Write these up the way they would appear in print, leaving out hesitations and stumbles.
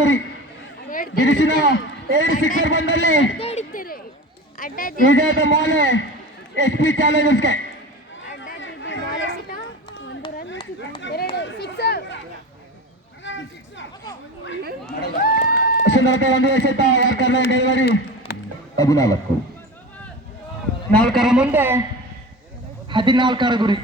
ಗುರಿ ಬಿಡಿಸಿದ 2 ಸಿಕ್ಸರ್ ಬಂದಲ್ಲಿ ವಿಜಯದ ಮಾಲೆ SP ಚಾಲೆಂಜರ್ಸ್ಗೆ ಸುಂದರತೆ ಒಂದು ಎಸೆತ ಯಾರ್ಕರ್ ಲೈನ್ ಡೆಲಿವರಿ 14 4ರ ಮುಂದೆ 14ರ ಗುರಿ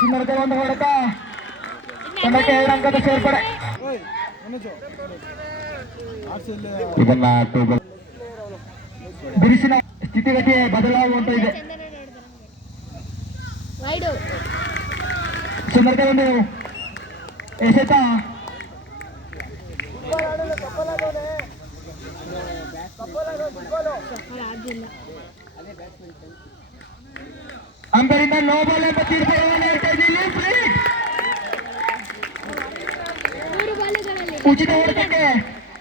ಸುಂದರತೆ ಒಂದು ಹೊಡೆತ ತಂಡಕ್ಕೆ 2 ಅಂಕದ ಸೇರ್ಪಡೆ ಇದನ್ನ ಬಿರುಸಿನ ಸ್ಥಿತಿಗತಿ ಬದಲಾಗುವಂತ ಇದೆ ಸುಂದರತೆ ಒಂದು ಎಸೆತ ಅಂಬರಿಂದ ನೋ ಬಾಲ್ ಎಂಬ ತೀರ್ಪನ್ನು ಉಚಿತ ಹೊಡೆತಕ್ಕೆ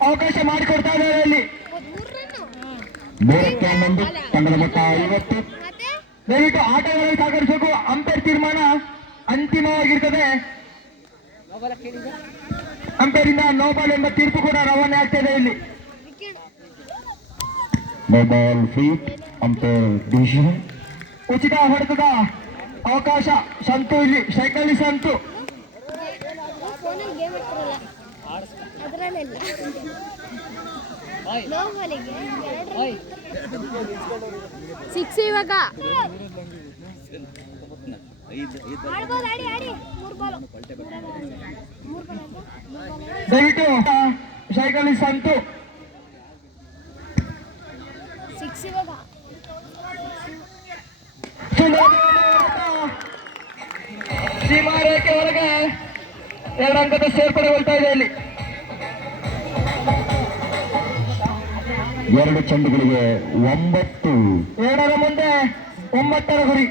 ಅವಕಾಶ ಮಾಡಿಕೊಡ್ತಾ ಇದ್ದಾರೆ ಇಲ್ಲಿ ತಂಡದ ಮೊತ್ತ 50. ದಯವಿಟ್ಟು ಆಟಗಾರರು ಸಹಕರಿಸಬೇಕು. ಅಂಪೈರ್ ತೀರ್ಮಾನ ಅಂತಿಮವಾಗಿರ್ತದೆ. ಅಂಪೈರಿಂದ ನೋ ಬಾಲ್ ಎಂಬ ತೀರ್ಪು ಕೂಡ ರವಾನೆ ಆಗ್ತಾ ಇದೆ ಇಲ್ಲಿ. No ball free umpire decision. ಉಚಿತ ಹೊಡೆತದ ಅವಕಾಶ ಸಂತು ಇಲ್ಲಿ ಸೈಕಲ್ ಸಂತು ಸಿಕ್ಸ್ ಇವಾಗ ದಯವಿಟ್ಟು ಸೈಕಲ್ ಸಂತು ಸಿಕ್ಸ್ ಇವಾಗ ಸೀಮಾರೇಖೆ ಒಳಗೆ 2 ಅಂಕದ ಸೇರ್ಪಡೆಗೊಳ್ತಾ ಇದೆ ಇಲ್ಲಿ. 2 ಚೆಂಡುಗಳಿಗೆ 9. 2ರ ಮುಂದೆ 9ರ ಗುರಿ.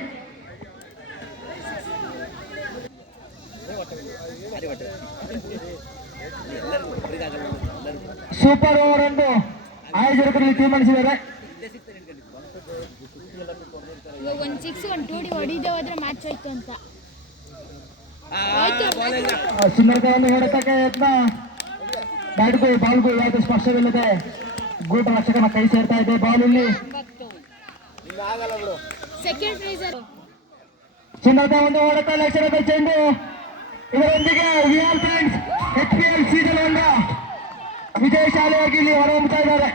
ಸೂಪರ್ ಓವರ್ ಎಂದು ಆಯೋಜಕರಲ್ಲಿ ತೀರ್ಮಾನಿಸಿದ್ದಾರೆ. ಒಂದು 6 1 2 ಹೊಡಿದೆ ಹೋದ್ರೆ ಮ್ಯಾಚ್ ಆಯ್ತು ಅಂತ. ಸುಂದರತೆಯನ್ನು ಹೊಡೆತಕ್ಕೆ ಯತ್ನ. ಬ್ಯಾಟ್ಗೂ ಬಾಲ್ಗೂ ಯಾವುದೇ ಸ್ಪರ್ಶವಿಲ್ಲದೆ ಗೂಟ ರಕ್ಷಕನ ಕೈ ಸೇರ್ತಾ ಇದೆ. ಬಾಲ್ ಇಲ್ಲಿ ಸುಂದರತೆ ಒಂದು ಹೊಡೆತ ಲಕ್ಷಣದ ಚೆಂಡು. ಇದರೊಂದಿಗೆ ವಿಆರ್ ಫ್ರೆಂಡ್ಸ್ HPL ಸೀಸನ್ 1 ವಿಜಯಶಾಲಿಯಾಗಿ ಇಲ್ಲಿ ಹೊರಹೊಮ್ಮುತ್ತಾ ಇದ್ದಾರೆ.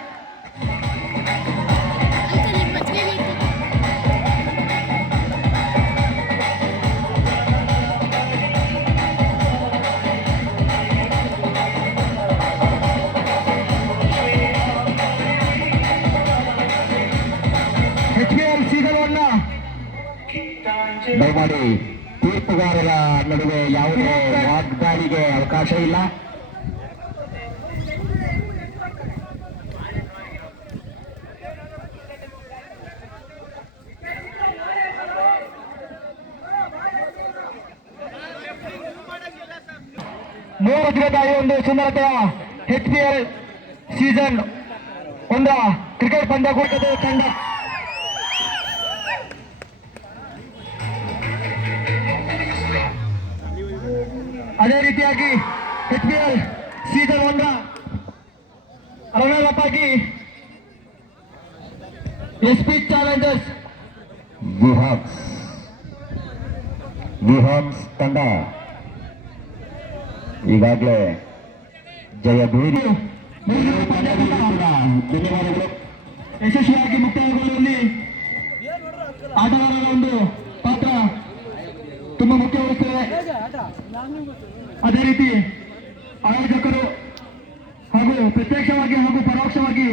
HPL ಸೀಸನ್ 1 ದಯಮಾಡಿ ತೀರ್ಪುಗಾರರ ನಡುವೆ ಯಾವುದೇ ವಾಗ್ದಾಳಿಗೆ ಅವಕಾಶ ಇಲ್ಲ. ಮೂರು ದಿನದ ಈ ಒಂದು ಸುಂದರತೆಯ HPL ಸೀಸನ್ 1 ಕ್ರಿಕೆಟ್ ಪಂದ್ಯಾಕೂಟದ ತಂಡ ಅದೇ ರೀತಿಯಾಗಿ HPL ಸೀಸನ್ 1 ರನ್ನರ್ ಅಪ್ ಆಗಿ SP ಚಾಲೆಂಜರ್ಸ್ ವಿಹಾಮ್ಸ್ ತಂಡ ಈಗಾಗಲೇ ಜಯ ಬೀರಿ ಧನ್ಯವಾದಗಳು. ಯಶಸ್ವಿಯಾಗಿ ಮುಕ್ತಾಯಗೊಳ್ಳುವಲ್ಲಿ ಆಟಗಾರರ ಒಂದು ಪಾತ್ರ ತುಂಬಾ ಮುಖ್ಯವಾಗುತ್ತದೆ. ಅದೇ ರೀತಿ ಆಯೋಜಕರು ಹಾಗೂ ಪ್ರತ್ಯಕ್ಷವಾಗಿ ಹಾಗೂ ಪರೋಕ್ಷವಾಗಿ